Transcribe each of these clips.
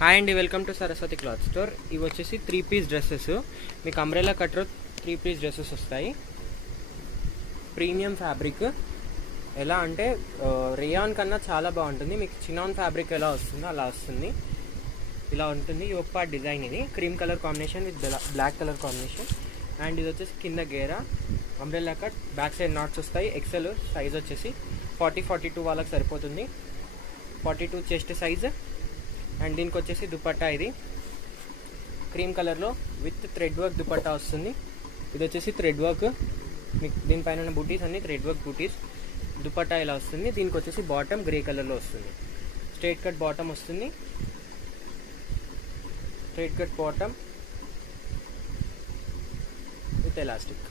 Hi అండి, welcome to Saraswati cloth store. ఇవి వచ్చేసి 3 పీస్ డ్రెస్సెస్. మీకు అంబ్రెల్లా కట్టర్ 3 పీస్ డ్రెస్సెస్ వస్తాయి. Premium fabric. ఎలా అంటే రేయాన్ కన్నా చాలా బాగుంటుంది. మీకు చినాన్ ఫ్యాబ్రిక్ ఎలా వస్తుందో అలా వస్తుంది. ఇలా ఉంటుంది. Yoke part design. ఇది cream colour combination with black colour combination. And ఇది వచ్చేసి కింద గేరా umbrella cut. Back side knots వస్తాయి. ఎక్సెల్ సైజ్ వచ్చేసి 40-42 వాళ్ళకి సరిపోతుంది. 42 చెస్ట్ సైజ్. అండ్ దీనికి వచ్చేసి దుపట్టా. ఇది క్రీమ్ కలర్లో విత్ థ్రెడ్ వర్క్ దుపట్టా వస్తుంది. ఇది వచ్చేసి థ్రెడ్ వర్క్. మీకు దీనిపైన బూటీస్ అన్ని థ్రెడ్ వర్క్ బూటీస్. దుపట్టా ఇలా వస్తుంది. దీనికి వచ్చేసి బాటమ్ గ్రే కలర్లో వస్తుంది. స్ట్రైట్ కట్ బాటమ్ వస్తుంది. Straight cut bottom with elastic.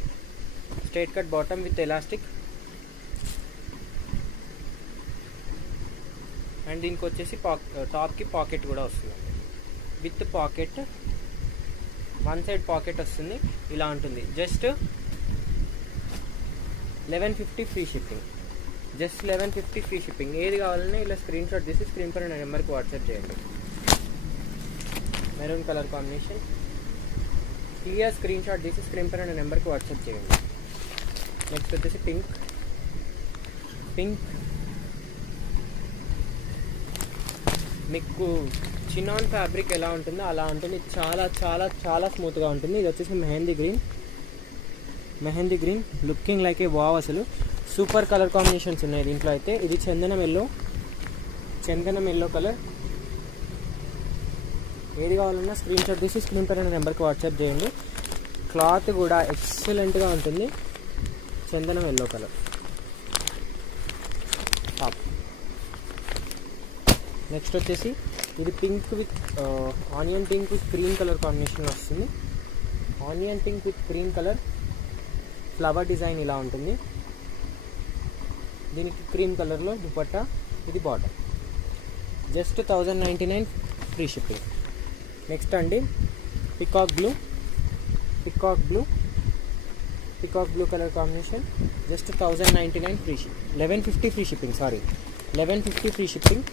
Straight cut bottom with elastic. And దీనికి వచ్చేసి టాప్కి పాకెట్ కూడా వస్తుంది. With pocket, one side pocket వస్తుంది. ఇలా ఉంటుంది. Just 1150 free shipping. Just 1150 free shipping. ఏది కావాలన్నా ఇలా స్క్రీన్ షాట్ తీసి స్క్రీన్ పైన నెంబర్కి వాట్సాప్ చేయండి. Maroon colour combination. Clear screen shot తీసి స్క్రీన్ పైన నెంబర్కి వాట్సాప్ చేయండి. నెక్స్ట్ వచ్చేసి పింక్. మీకు చినాన్ ఫ్యాబ్రిక్ ఎలా ఉంటుందో అలా ఉంటుంది. చాలా చాలా చాలా స్మూత్గా ఉంటుంది. ఇది వచ్చేసి మెహందీ గ్రీన్ లుకింగ్ లైక్ ఏ వావ్. అసలు సూపర్ కలర్ కాంబినేషన్స్ ఉన్నాయి దీంట్లో అయితే. ఇది చందనం ఎల్లో కలర్. ఏది కావాలన్నా స్క్రీన్ షాట్ తీసి స్క్రీన్ పైన నెంబర్కి వాట్సాప్ చేయండి. క్లాత్ కూడా ఎక్సలెంట్గా ఉంటుంది. చందనం ఎల్లో కలర్ టాప్. నెక్స్ట్ వచ్చేసి ఇది pink with onion pink with cream colour combination వస్తుంది. Onion pink with cream colour flower design ఇలా ఉంటుంది. దీనికి క్రీమ్ కలర్లో దుపట్టా. ఇది bottom. Just 1099 free shipping. Next అండి peacock blue colour combination. Just 1099 free ship. 1150 free shipping. 1150 free shipping.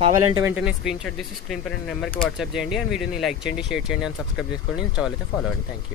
కావాలంటే వెంటనే screen shot తీసి స్క్రీన్ పైన నెంబర్కి వాట్సాప్ చేయండి. అండ్ వీడియోని లైక్ చేయండి, షేర్ చేయండి, అండ్ సబ్స్క్రైబ్ చేసుకోండి. ఇన్స్టా అయితే ఫాలో అవ్వండి. Thank you.